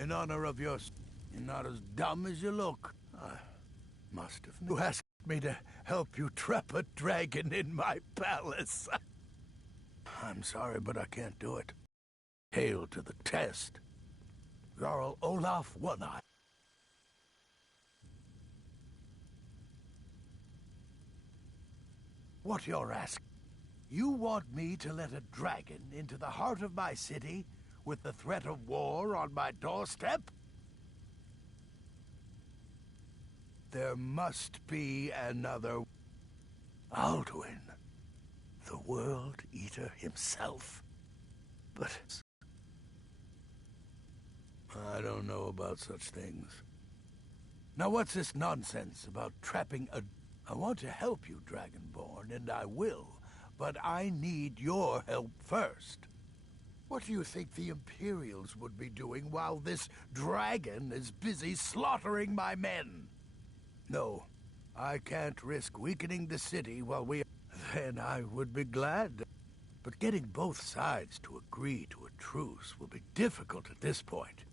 In honor of your... You're not as dumb as you look. I must have... You asked me to help you trap a dragon in my palace. I'm sorry, but I can't do it. Hail to the test. Jarl Olaf One-Eye. What you're asking? You want me to let a dragon into the heart of my city with the threat of war on my doorstep? There must be another... Alduin, the World Eater himself. But... I don't know about such things. Now what's this nonsense about trapping a... I want to help you, Dragonborn, and I will, but I need your help first. What do you think the Imperials would be doing while this dragon is busy slaughtering my men? No, I can't risk weakening the city while we... Then I would be glad. But getting both sides to agree to a truce will be difficult at this point.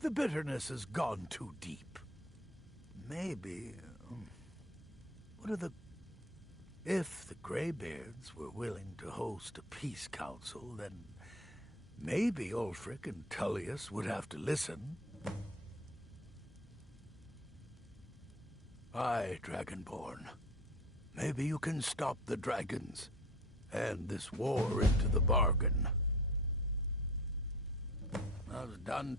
The bitterness has gone too deep. Maybe... What are the... If the Greybeards were willing to host a peace council, then maybe Ulfric and Tullius would have to listen. Aye, Dragonborn. Maybe you can stop the dragons, and this war into the bargain. I was done.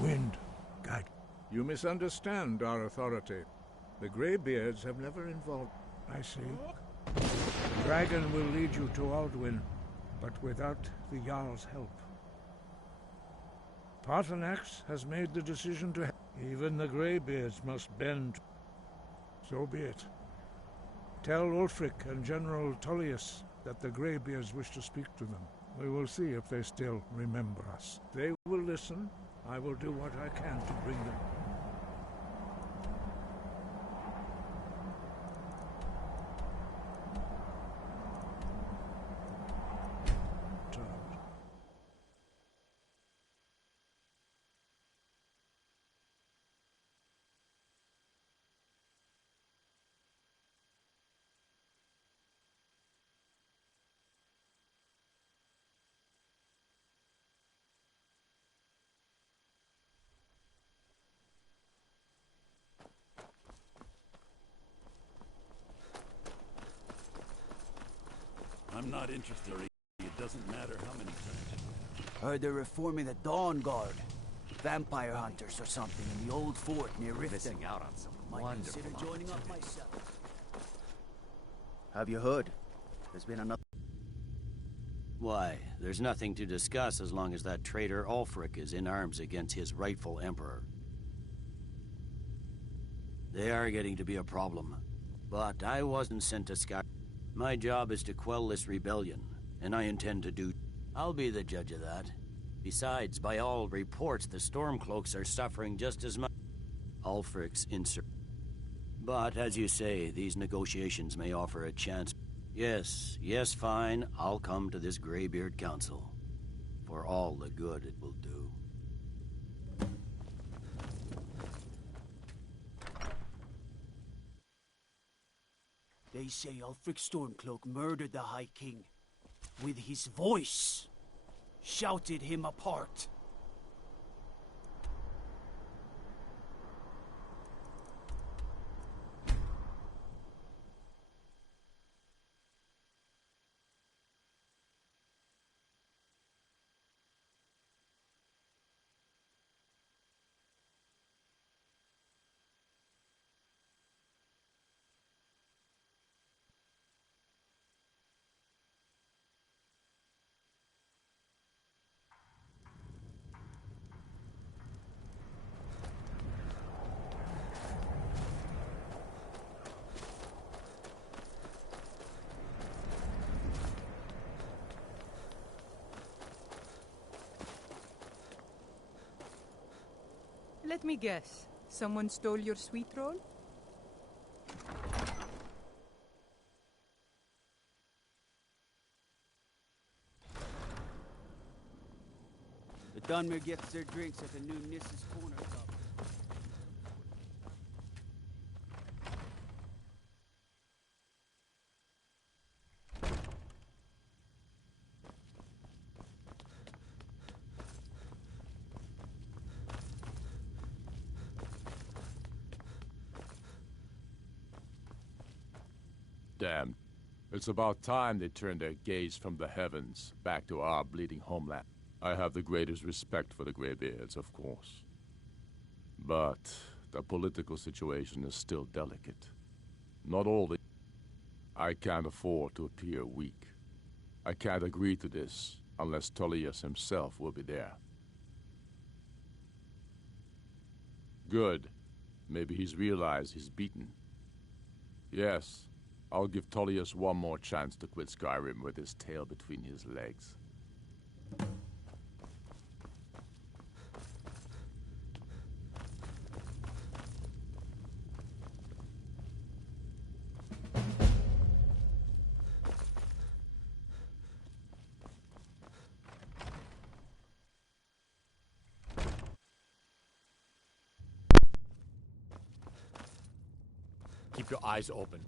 Wind, guide. You misunderstand our authority. The Greybeards have never involved... I see. The dragon will lead you to Alduin, but without the Jarl's help. Paarthurnax has made the decision to... Even the Greybeards must bend. So be it. Tell Ulfric and General Tullius that the Greybeards wish to speak to them. We will see if they still remember us. They will listen. I will do what I can to bring them. I'm not interested. It doesn't matter how many times. Heard they're reforming the Dawn Guard. Vampire hunters or something in the old fort near Riften. Missing out on some Might wonderful consider joining up opportunities. myself. Have you heard? There's been another... Why, there's nothing to discuss as long as that traitor Ulfric is in arms against his rightful emperor. They are getting to be a problem. But I wasn't sent to Skyrim. My job is to quell this rebellion, and I intend to do... I'll be the judge of that. Besides, by all reports, the Stormcloaks are suffering just as much. Ulfric's insur... But, as you say, these negotiations may offer a chance. Yes, fine, I'll come to this Greybeard Council. For all the good it will do. They say Ulfric Stormcloak murdered the High King. With his voice. Shouted him apart. Let me guess. Someone stole your sweet roll? The Dunmer gets their drinks at the new Nissa's Corner Club. Damn. It's about time they turned their gaze from the heavens back to our bleeding homeland. I have the greatest respect for the Greybeards, of course. But the political situation is still delicate. Not all the... I can't afford to appear weak. I can't agree to this unless Tullius himself will be there. Good. Maybe he's realized he's beaten. Yes, I'll give Tullius one more chance to quit Skyrim with his tail between his legs. Keep your eyes open.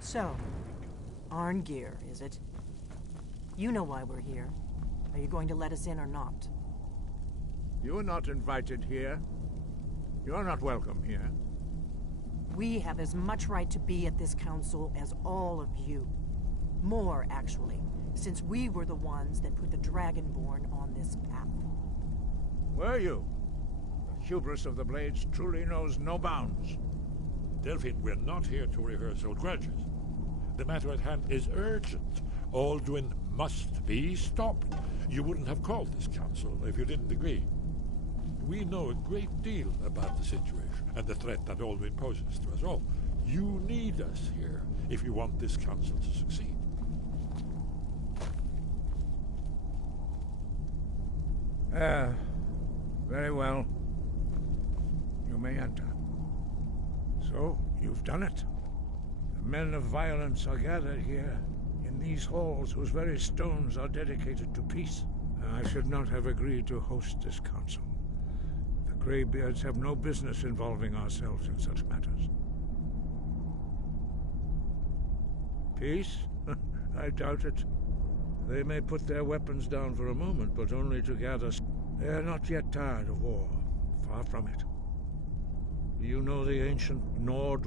So, Arngeir, is it? You know why we're here. Are you going to let us in or not? You are not invited here. You're not welcome here. We have as much right to be at this council as all of you. More, actually, since we were the ones that put the Dragonborn on this path. Were you? The hubris of the Blades truly knows no bounds. Delphine, we're not here to rehearse old grudges. The matter at hand is urgent. Alduin must be stopped. You wouldn't have called this council if you didn't agree. We know a great deal about the situation and the threat that Alduin poses to us all. You need us here if you want this council to succeed. Very well. You may enter. So, you've done it. The men of violence are gathered here, in these halls whose very stones are dedicated to peace. I should not have agreed to host this council. The Greybeards have no business involving ourselves in such matters. Peace? I doubt it. They may put their weapons down for a moment, but only to gather. They are not yet tired of war. Far from it. You know the ancient Nord,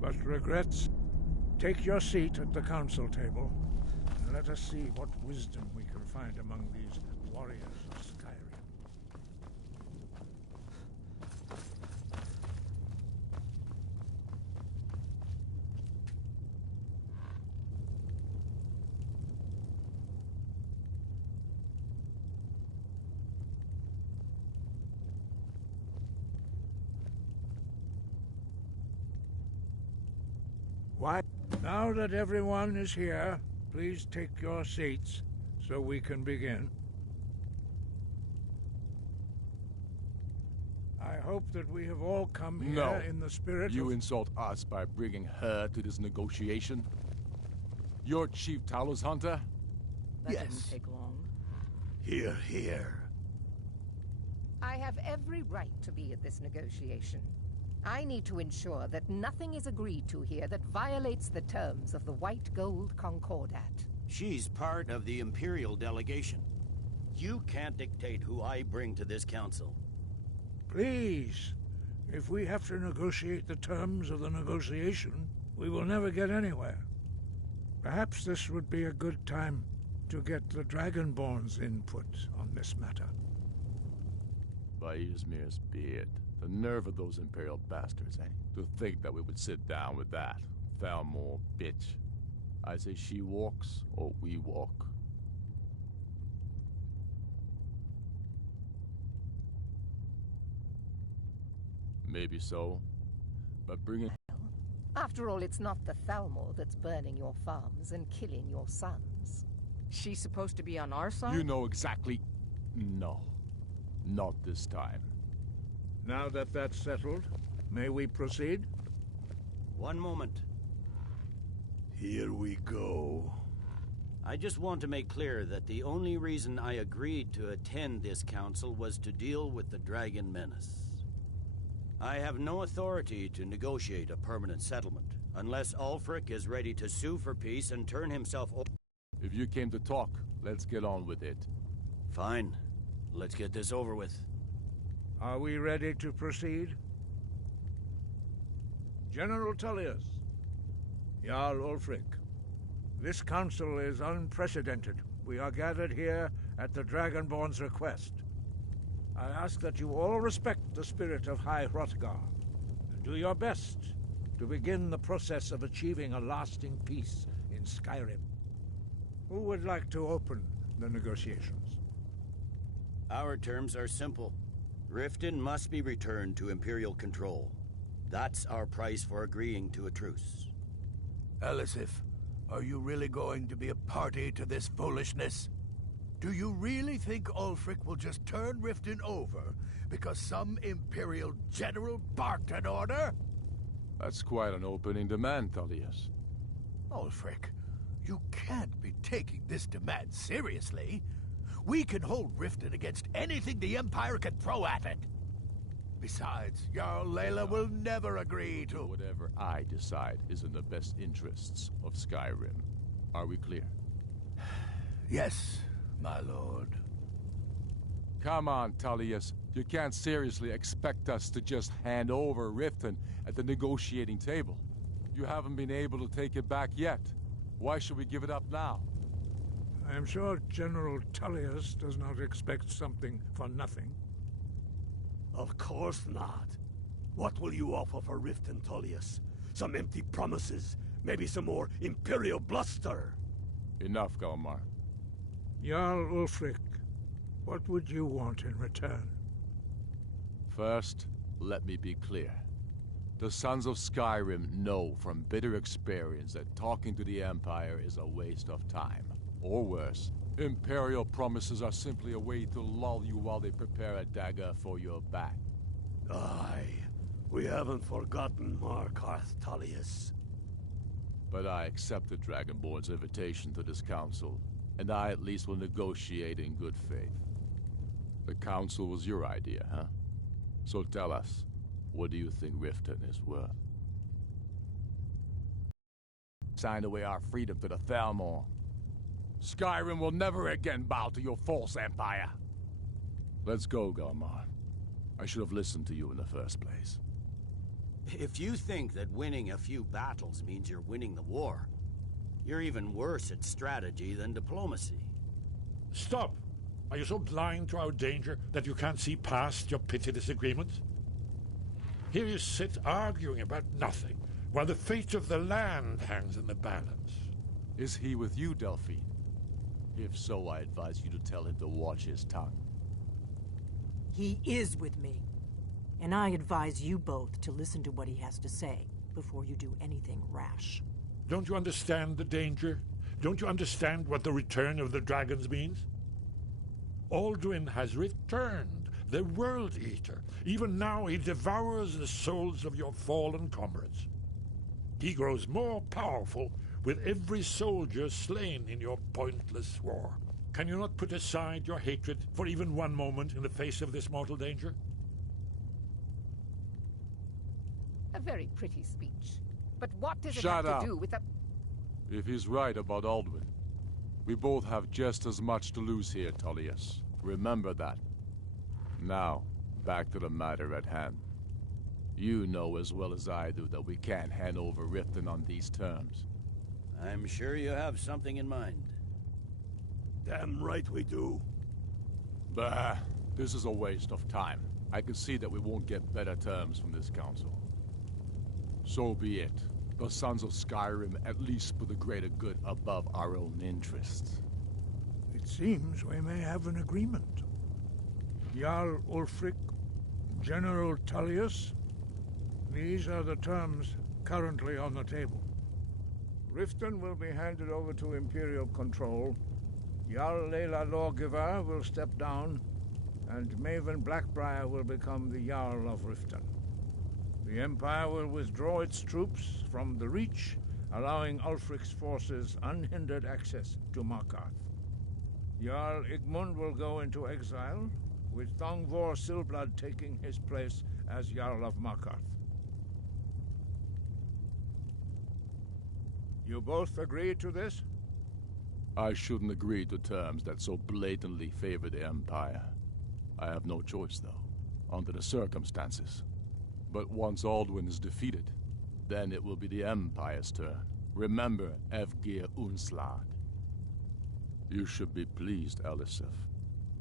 but regrets. Take your seat at the council table, and let us see what wisdom we can find among these warriors of Skyrim. Why? Now that everyone is here, please take your seats so we can begin. I hope that we have all come here in the spirit You of... insult us by bringing her to this negotiation? You're Chief Talos Hunter? That Yes. didn't take long. Hear, hear. I have every right to be at this negotiation. I need to ensure that nothing is agreed to here that violates the terms of the White Gold Concordat. She's part of the Imperial delegation. You can't dictate who I bring to this council. Please, if we have to negotiate the terms of the negotiation, we will never get anywhere. Perhaps this would be a good time to get the Dragonborn's input on this matter. By Ysmir's beard. The nerve of those Imperial bastards, eh? To think that we would sit down with that. Thalmor bitch. I say she walks, or we walk. Maybe so. But bring it... After all, it's not the Thalmor that's burning your farms and killing your sons. She's supposed to be on our side? You know exactly... No. Not this time. Now that that's settled, may we proceed? One moment. Here we go. I just want to make clear that the only reason I agreed to attend this council was to deal with the Dragon Menace. I have no authority to negotiate a permanent settlement, unless Ulfric is ready to sue for peace and turn himself over. If you came to talk, let's get on with it. Fine. Let's get this over with. Are we ready to proceed? General Tullius, Jarl Ulfric, this council is unprecedented. We are gathered here at the Dragonborn's request. I ask that you all respect the spirit of High Hrothgar, and do your best to begin the process of achieving a lasting peace in Skyrim. Who would like to open the negotiations? Our terms are simple. Riften must be returned to Imperial control. That's our price for agreeing to a truce. Elisif, are you really going to be a party to this foolishness? Do you really think Ulfric will just turn Riften over because some Imperial general barked an order? That's quite an opening demand, Tullius. Ulfric, you can't be taking this demand seriously. We can hold Riften against anything the Empire can throw at it. Besides, Jarl Layla will never agree to... Whatever I decide is in the best interests of Skyrim. Are we clear? Yes, my lord. Come on, Tullius. You can't seriously expect us to just hand over Riften at the negotiating table. You haven't been able to take it back yet. Why should we give it up now? I am sure General Tullius does not expect something for nothing. Of course not. What will you offer for Riften, Tullius? Some empty promises? Maybe some more Imperial bluster? Enough, Galmar. Jarl Ulfric, what would you want in return? First, let me be clear. The Sons of Skyrim know from bitter experience that talking to the Empire is a waste of time. Or worse, Imperial promises are simply a way to lull you while they prepare a dagger for your back. Aye, we haven't forgotten Markarth, Tullius. But I accepted Dragonborn's invitation to this council, and I at least will negotiate in good faith. The council was your idea, huh? So tell us, what do you think Riften is worth? Signed away our freedom to the Thalmor. Skyrim will never again bow to your false empire. Let's go, Galmar. I should have listened to you in the first place. If you think that winning a few battles means you're winning the war, you're even worse at strategy than diplomacy. Stop! Are you so blind to our danger that you can't see past your petty disagreements? Here you sit arguing about nothing, while the fate of the land hangs in the balance. Is he with you, Delphine? If so, I advise you to tell him to watch his tongue. He is with me. And I advise you both to listen to what he has to say before you do anything rash. Don't you understand the danger? Don't you understand what the return of the dragons means? Alduin has returned, the World Eater. Even now he devours the souls of your fallen comrades. He grows more powerful with every soldier slain in your pointless war. Can you not put aside your hatred for even one moment in the face of this mortal danger? A very pretty speech. But what does it Shut have up. to do with the... If he's right about Alduin, we both have just as much to lose here, Tullius. Remember that. Now, back to the matter at hand. You know as well as I do that we can't hand over Riften on these terms. I'm sure you have something in mind. Damn right we do. Bah, this is a waste of time. I can see that we won't get better terms from this council. So be it. The Sons of Skyrim at least put the greater good above our own interests. It seems we may have an agreement. Jarl Ulfric, General Tullius, these are the terms currently on the table. Riften will be handed over to Imperial control. Jarl Layla Lawgiver will step down, and Maven Blackbriar will become the Jarl of Riften. The Empire will withdraw its troops from the Reach, allowing Ulfric's forces unhindered access to Markarth. Jarl Igmund will go into exile, with Thongvor Silblood taking his place as Jarl of Markarth. You both agree to this? I shouldn't agree to terms that so blatantly favor the Empire. I have no choice, though, under the circumstances. But once Alduin is defeated, then it will be the Empire's turn. Remember Evgir Unslag. You should be pleased, Elisif.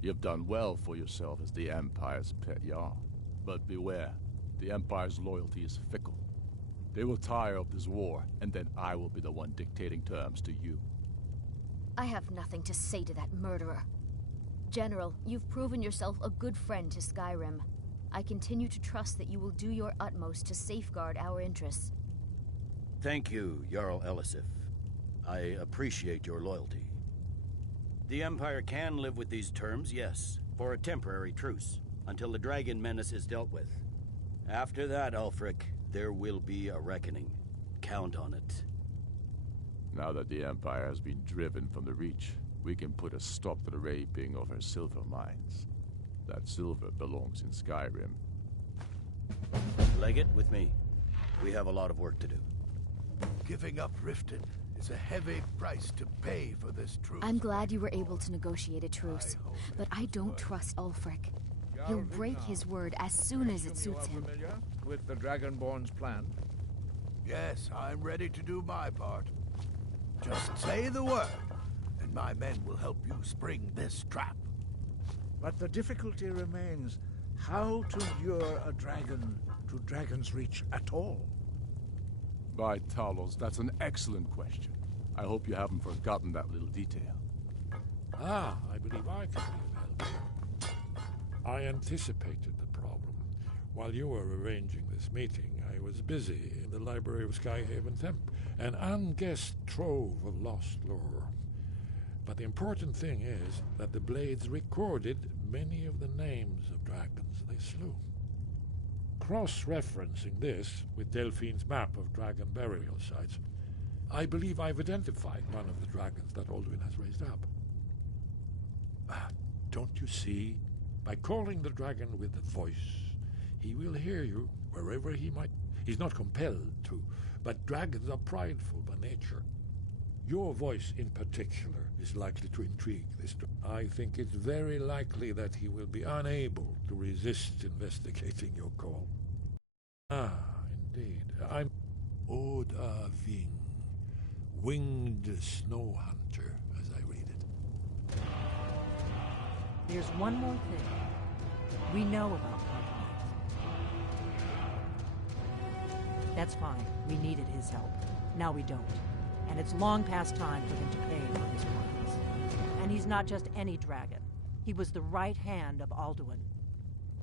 You've done well for yourself as the Empire's pet Jarl. But beware, the Empire's loyalty is fickle. They will tire of this war, and then I will be the one dictating terms to you. I have nothing to say to that murderer. General, you've proven yourself a good friend to Skyrim. I continue to trust that you will do your utmost to safeguard our interests. Thank you, Jarl Elisif. I appreciate your loyalty. The Empire can live with these terms, yes, for a temporary truce, until the dragon menace is dealt with. After that, Ulfric, there will be a reckoning. Count on it. Now that the Empire has been driven from the Reach, we can put a stop to the raping of her silver mines. That silver belongs in Skyrim. Legate, with me. We have a lot of work to do. Giving up Riften is a heavy price to pay for this truce. I'm glad you were able to negotiate a truce, but I don't trust Ulfric. He'll break his word as soon as it suits him. Familiar with the Dragonborn's plan? Yes, I'm ready to do my part. Just say the word, and my men will help you spring this trap. But the difficulty remains how to lure a dragon to Dragon's Reach at all. By Talos, that's an excellent question. I hope you haven't forgotten that little detail. Ah, I believe I can be of help. I anticipated the problem. While you were arranging this meeting, I was busy in the library of Skyhaven Temp, an unguessed trove of lost lore. But the important thing is that the Blades recorded many of the names of dragons they slew. Cross-referencing this with Delphine's map of dragon burial sites, I believe I've identified one of the dragons that Alduin has raised up. Don't you see? By calling the dragon with the voice, he will hear you wherever he might. He's not compelled to, but dragons are prideful by nature. Your voice in particular is likely to intrigue this dragon. I think it's very likely that he will be unable to resist investigating your call. Ah, indeed. I'm Oda Ving, winged snow hunter, as I read it. There's one more thing. We know about Alduin. That's fine. We needed his help. Now we don't. And it's long past time for him to pay for his crimes. And he's not just any dragon. He was the right hand of Alduin.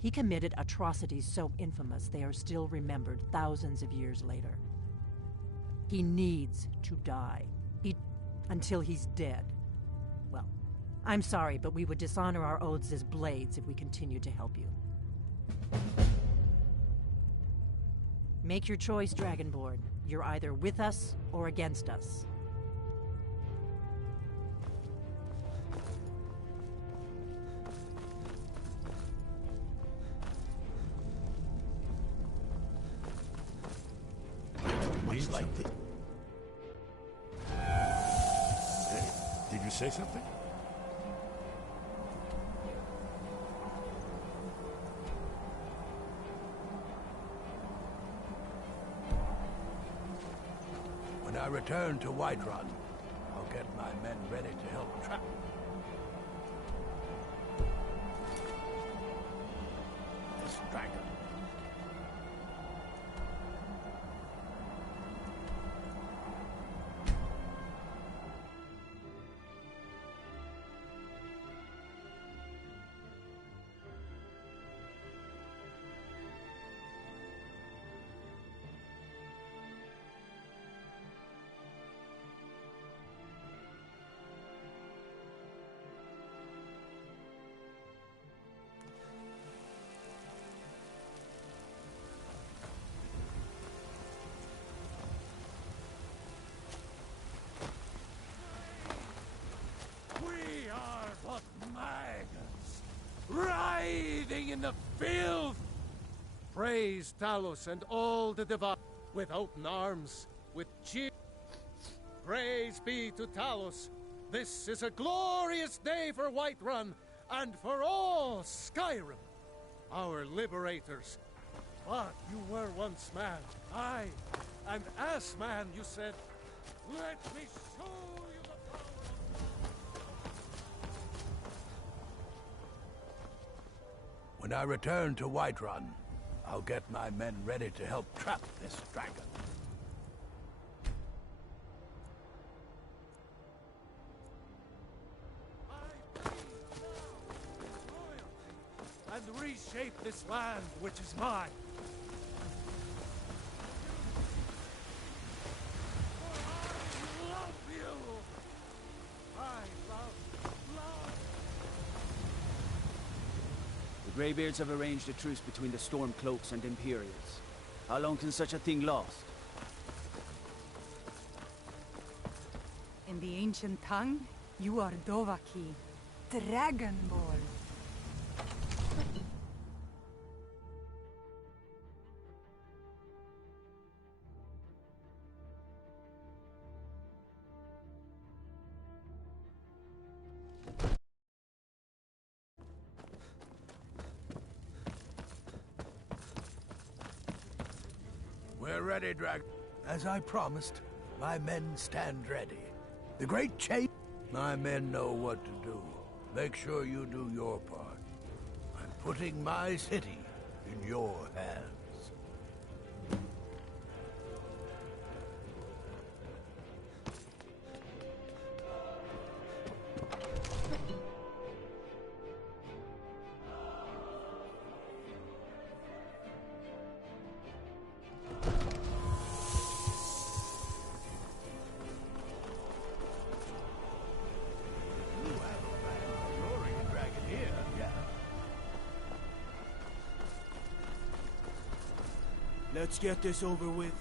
He committed atrocities so infamous they are still remembered thousands of years later. He needs to die. Until he's dead. Well, I'm sorry, but we would dishonor our oaths as Blades if we continued to help you. Make your choice, Dragonborn. You're either with us or against us. Much like the... Did you say something? When I return to Whiterun, I'll get my men ready to help trap this dragon. Writhing in the filth! Praise Talos and all the divine with open arms, with cheer. Praise be to Talos. This is a glorious day for Whiterun and for all Skyrim, our liberators. But you were once man, aye, and as man you said, let me show you the power of... When I return to Whiterun, I'll get my men ready to help trap this dragon. And reshape this land, which is mine. For I love you. I love. The Greybeards have arranged a truce between the Stormcloaks and Imperials. How long can such a thing last? In the ancient tongue, you are Dovahki, Dragonborn. We're ready, Dragon. As I promised, my men stand ready. The great change... My men know what to do. Make sure you do your part. I'm putting my city in your hands. Let's get this over with.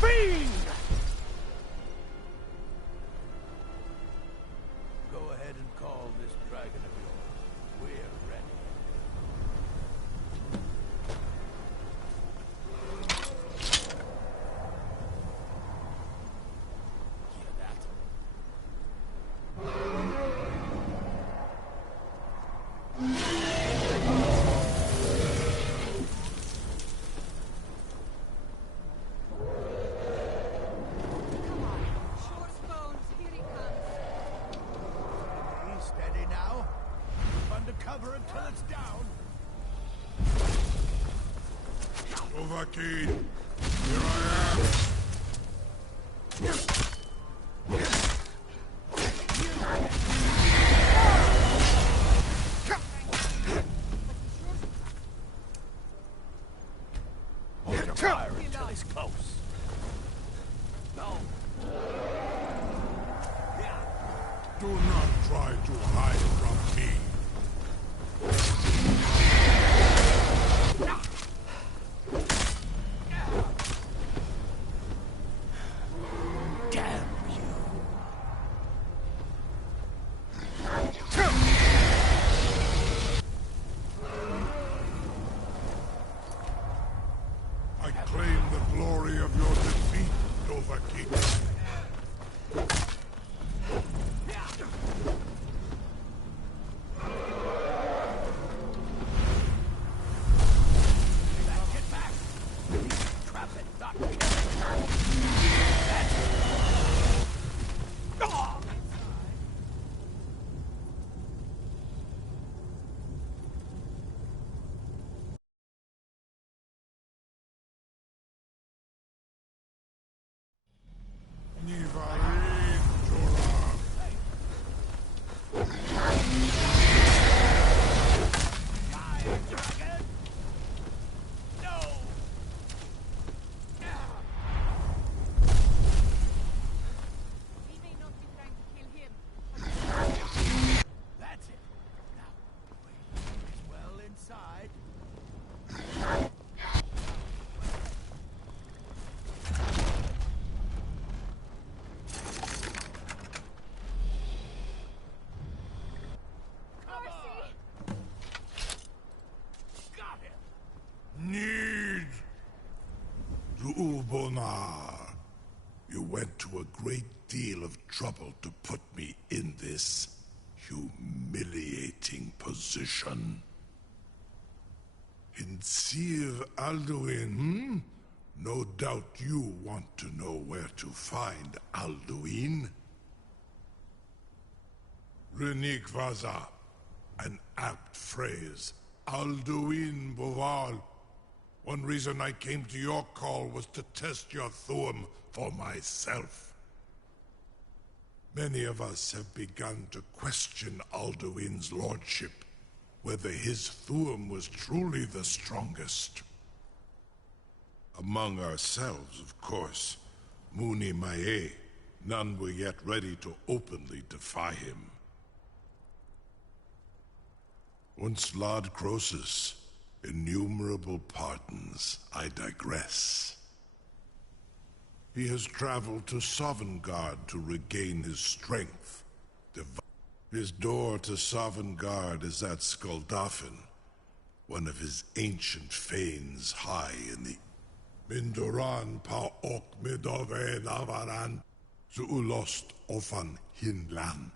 Fiend! Go ahead and call this dragon of yours. We're ready. Steady now. Keep under cover until it's down. Dovahkiin, here I am. Hold your fire until he's close. No. Do not try to hide from me. Damn you. I claim the glory of your defeat, Dovahkiin. Need to Ulbonar. You went to a great deal of trouble to put me in this humiliating position. In Sir Alduin, No doubt you want to know where to find Alduin. Renikvaza, an apt phrase. Alduin Boval. One reason I came to your call was to test your Thuum for myself. Many of us have begun to question Alduin's lordship, whether his Thuum was truly the strongest. Among ourselves, of course, Muni Mae, none were yet ready to openly defy him. Once Lord Croesus, innumerable pardons, I digress. He has traveled to Sovngarde to regain his strength. His door to Sovngarde is at Skuldafn, one of his ancient fanes high in the... Mindoran pa ok midove lavaran zuulost ofan hinlan.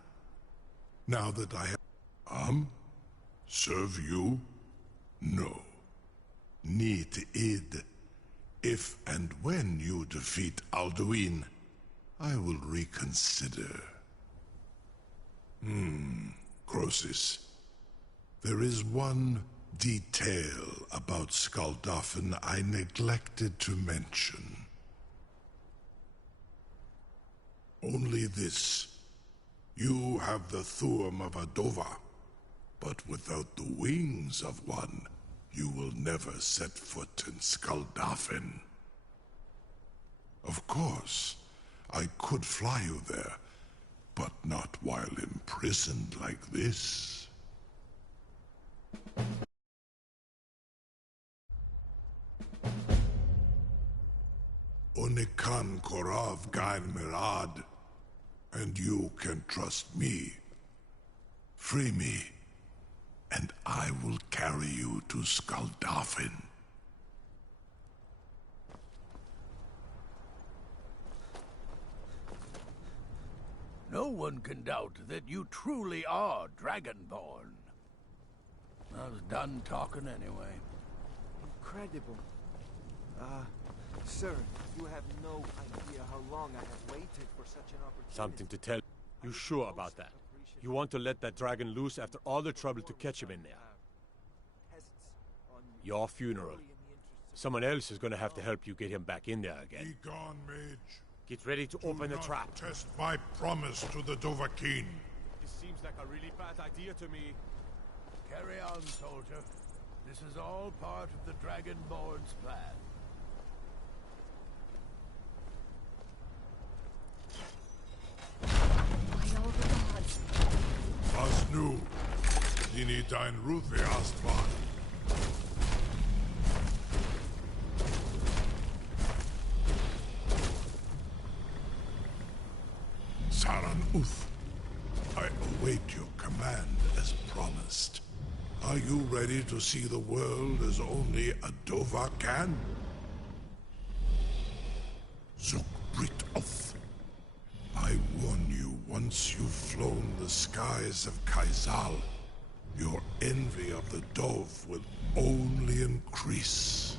Now that I have... serve you? No. Need id. If and when you defeat Alduin, I will reconsider. Croesus. There is one detail about Skaldafn I neglected to mention. Only this. You have the Thurm of a Dova, but without the wings of one, you will never set foot in Skaldafn. Of course, I could fly you there, but not while imprisoned like this. Onikan Korav Gain Mirad, and you can trust me. Free me, and I will carry you to Skaldafn. No one can doubt that you truly are Dragonborn. I was done talking anyway. Incredible. Sir, you have no idea how long I have waited for such an opportunity. Something to tell. You sure about that? You want to let that dragon loose after all the trouble to catch him in there? Your funeral. Someone else is gonna have to help you get him back in there again. Be gone, mage. Get ready to open the trap. Test my promise to the Dovahkiin. This seems like a really bad idea to me. Carry on, soldier. This is all part of the Dragonborn's plan. Was nu, dini dein Ruth erst war. Saran Uth, I await your command as promised. Are you ready to see the world as only a Dova can? Zukbrit Uth, I warn you, once you've flown the skies of Kaizal, your envy of the Dove will only increase.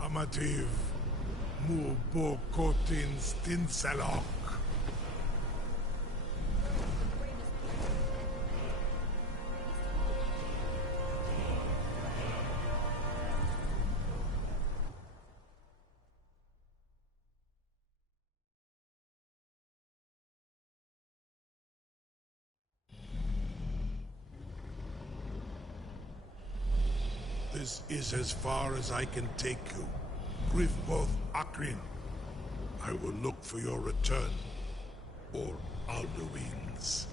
Amativ, Mubokotin Stinselok. This is as far as I can take you. Grifboth Akrin. I will look for your return, or Alduin's.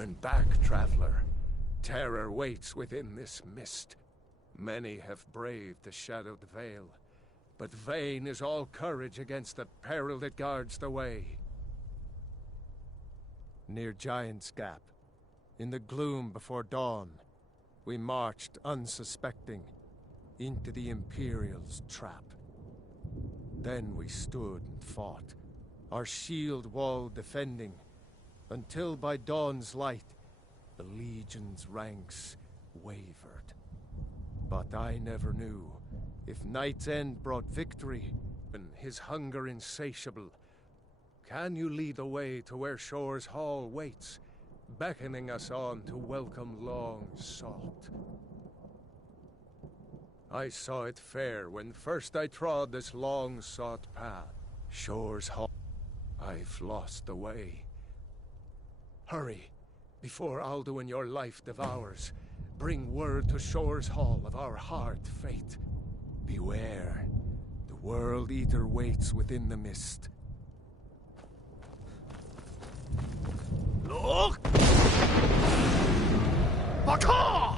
Turn back, traveler. Terror waits within this mist. Many have braved the shadowed veil, but vain is all courage against the peril that guards the way. Near Giant's Gap, in the gloom before dawn, we marched unsuspecting into the Imperial's trap. Then we stood and fought, our shield wall defending, until by dawn's light, the Legion's ranks wavered. But I never knew if Night's End brought victory, and his hunger insatiable. Can you lead the way to where Shore's Hall waits, beckoning us on to welcome long sought? I saw it fair when first I trod this long-sought path. Shore's Hall. I've lost the way. Hurry, before Alduin your life devours. Bring word to Shore's Hall of our hard fate. Beware, the World Eater waits within the mist. Look! Baka!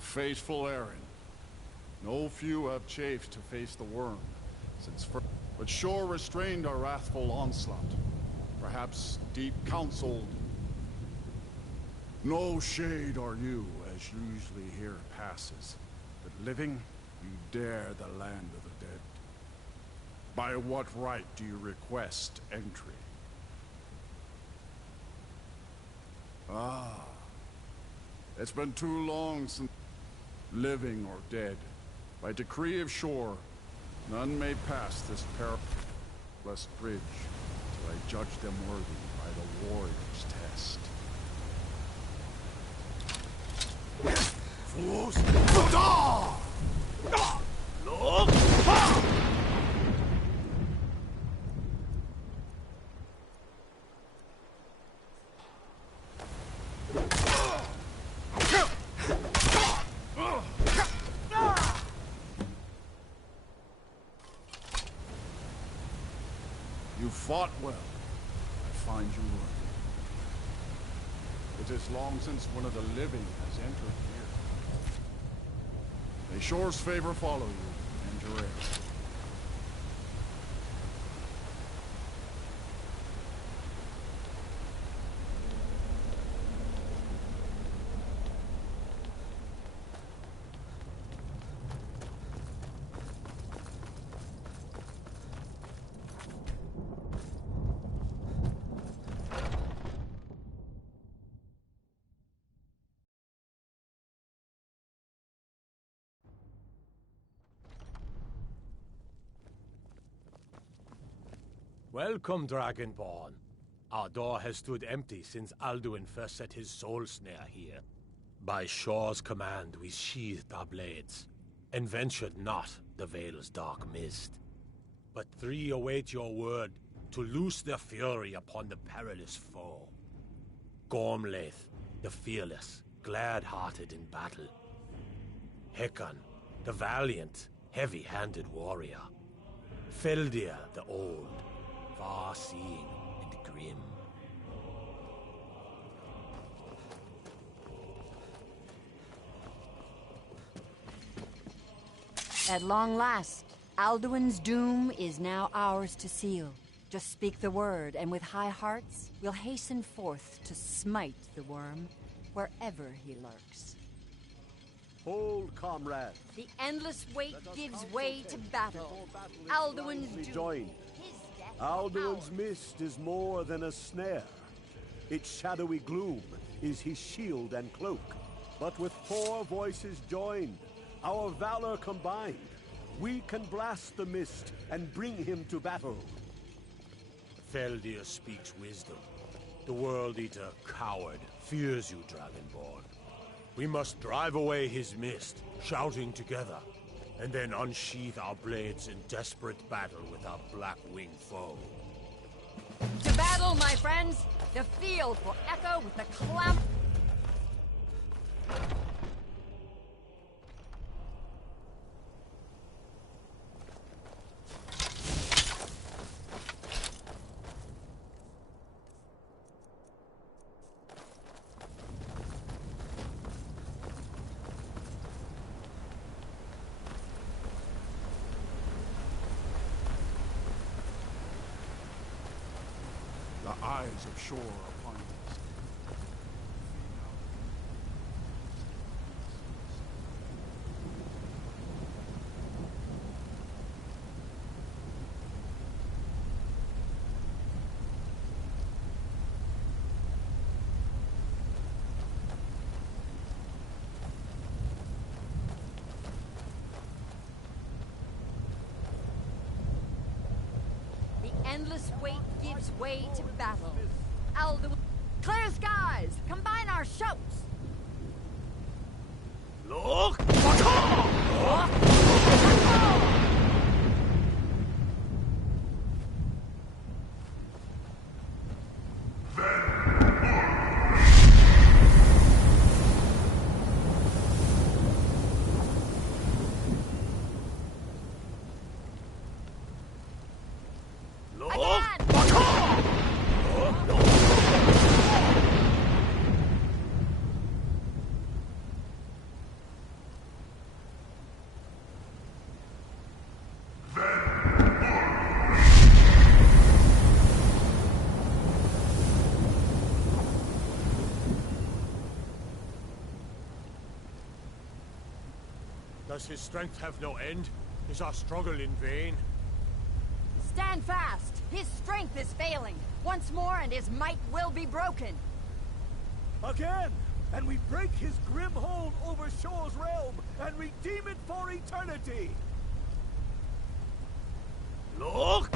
Faithful errand. No few have chafed to face the worm, since first, but Shore restrained our wrathful onslaught. Perhaps deep counseled. No shade are you, as usually here passes, but living, you dare the land of the dead. By what right do you request entry? Ah, it's been too long since... Living or dead, by decree of Shore, none may pass this perilous bridge till I judge them worthy by the warrior's test. Fools! You fought well. I find you worthy. It is long since one of the living has entered here. May Shore's favor follow you and your heir. Welcome, Dragonborn. Our door has stood empty since Alduin first set his soul snare here. By Shore's command, we sheathed our blades, and ventured not the Vale's dark mist. But three await your word to loose their fury upon the perilous foe. Gormlaith, the fearless, glad-hearted in battle. Hekon, the valiant, heavy-handed warrior. Feldir, the old, far-seeing and grim. At long last, Alduin's doom is now ours to seal. Just speak the word, and with high hearts, we'll hasten forth to smite the worm wherever he lurks. Hold, comrade. The endless wait gives way to battle. Alduin's doom. Join. Alduin's mist is more than a snare. Its shadowy gloom is his shield and cloak. But with four voices joined, Our valor combined, we can blast the mist and bring him to battle. Feldir speaks wisdom. The World Eater, coward, fears you, Dragonborn. We must drive away his mist, shouting together, and then unsheath our blades in desperate battle with our black-winged foe. To battle, my friends! The field will echo with the clamor. The eyes of shore upon us. The endless wait gives way to battle. Alduin, clear skies! Combine our shouts! Look! Does his strength have no end? Is our struggle in vain? Stand fast! His strength is failing. Once more and his might will be broken. Again! And we break his grim hold over Shor's realm and redeem it for eternity! Look!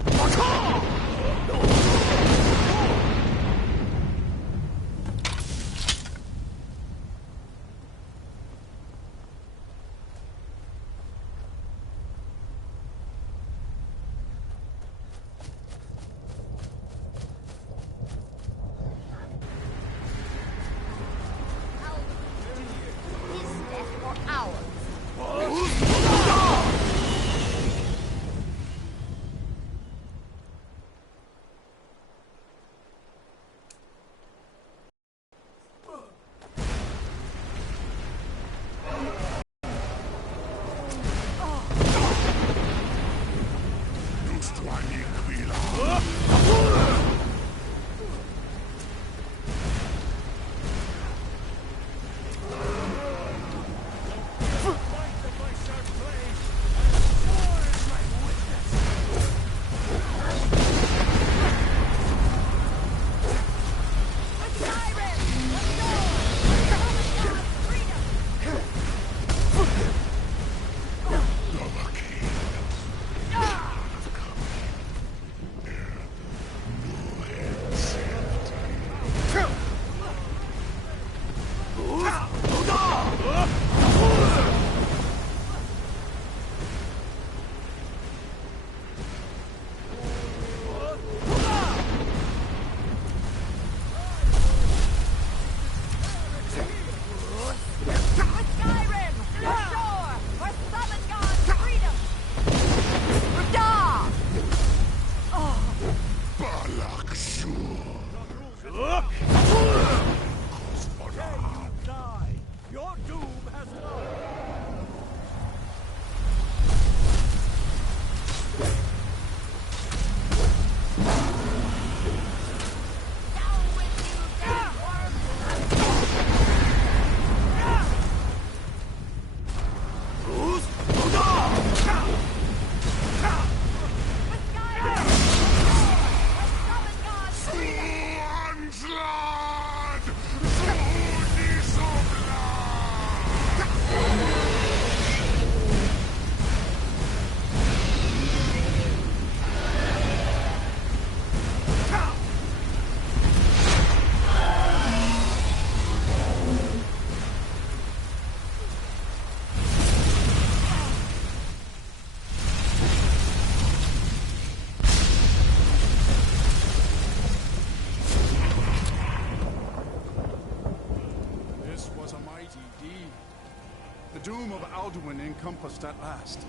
The doom of Alduin encompassed at last,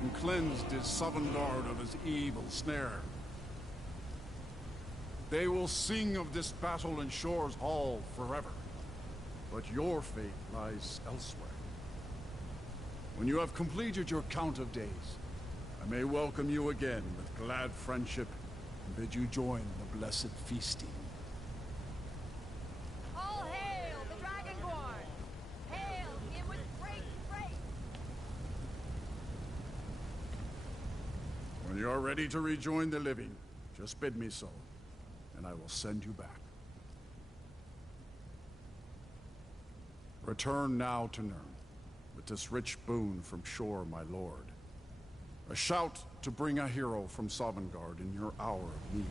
and cleansed his Sovngarde of his evil snare. They will sing of this battle in Shore's Hall forever, but your fate lies elsewhere. When you have completed your count of days, I may welcome you again with glad friendship and bid you join the blessed feasting. All hail the Dragonborn! Hail him with great grace! When you are ready to rejoin the living, just bid me so, and I will send you back. Return now to Nirn, with this rich boon from Shore, my lord. A shout to bring a hero from Sovngarde in your hour of need.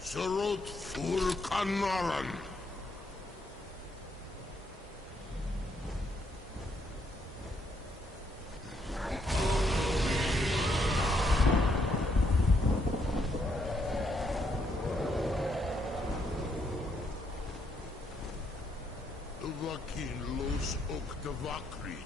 Surut Furkanaran. Vakin los Oktavakri.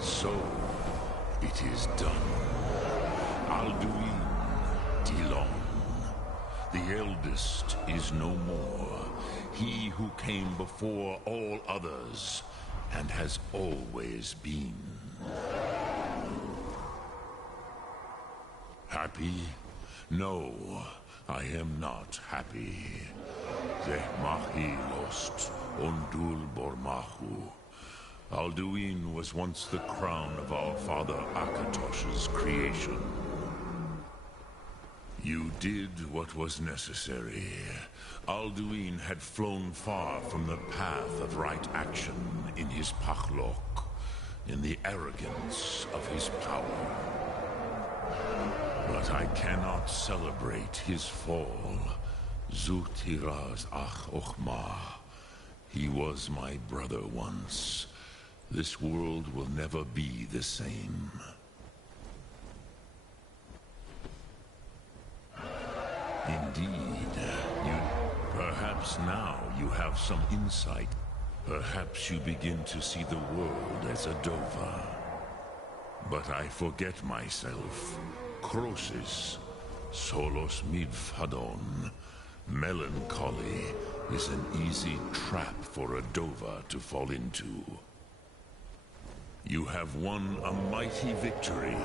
So, it is done. Alduin Dilon, the eldest, is no more. He who came before all others, and has always been. Happy? No, I am not happy. Zehmahi lost Ondul Bormahu. Alduin was once the crown of our father Akatosh's creation. You did what was necessary. Alduin had flown far from the path of right action in his Pachlok, in the arrogance of his power. But I cannot celebrate his fall. Zutiraz Ach Ochma. He was my brother once. This world will never be the same. Indeed, perhaps now you have some insight. Perhaps you begin to see the world as a Dova. But I forget myself. Crosis, Solos Midfadon. Melancholy is an easy trap for a Dova to fall into. You have won a mighty victory,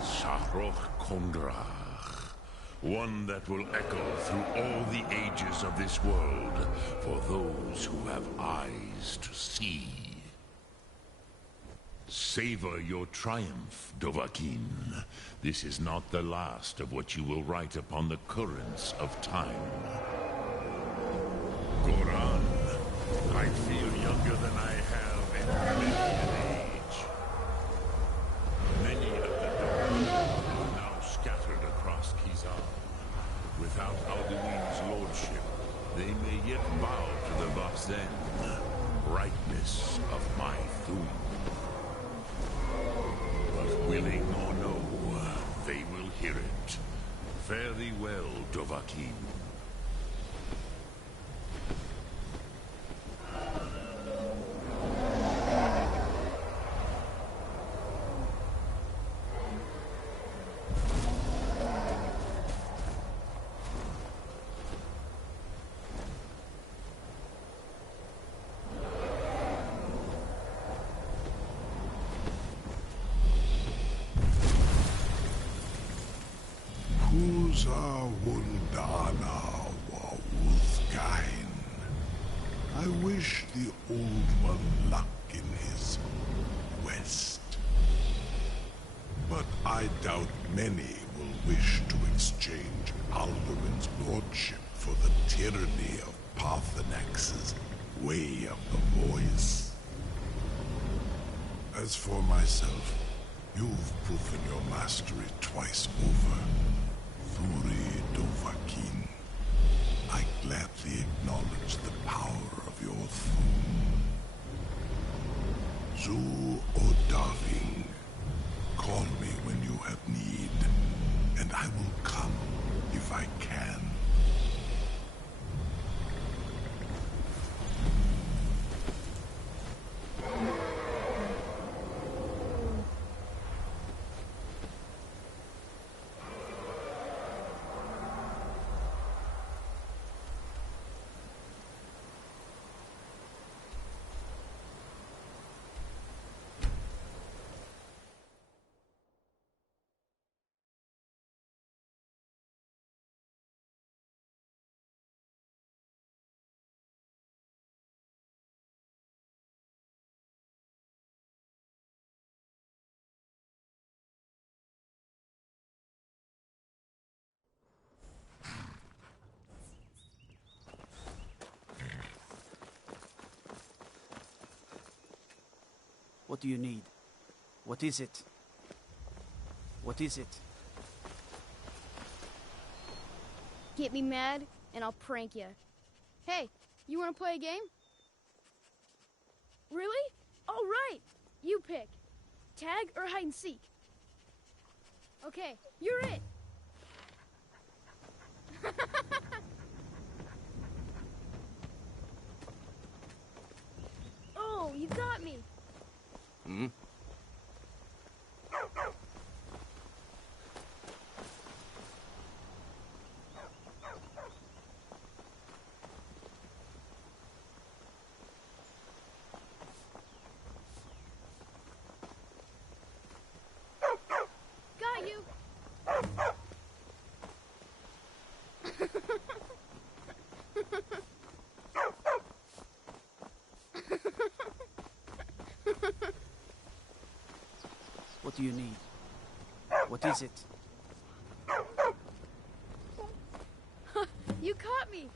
Shahroch Kondrach. One that will echo through all the ages of this world for those who have eyes to see. Savor your triumph, Dovahkiin. This is not the last of what you will write upon the currents of time. Goran, I feel younger than I have in many an age. Many of the Dovahkiin are now scattered across Kizar. Without Alduin's lordship, they may yet bow to the Vazen, brightness of my Thum. But willing or no, they will hear it. Fare thee well, Dovahkiin. Uza Wundana wa Uthgain. I wish the Old One luck in his quest. But I doubt many will wish to exchange Alduin's lordship for the tyranny of Parthenax's Way of the Voice. As for myself, you've proven your mastery twice over. Thuri Dovahkiin. I gladly acknowledge the power of your Thum. Zu Odaving. Call me when you have need, and I will come if I can. What do you need? What is it? What is it? Get me mad, and I'll prank you. Hey, you want to play a game? Really? All right. You pick. Tag or hide and seek. Okay, you're it. Oh, you got me. Hmm? Got you. What do you need? What is it? You caught me.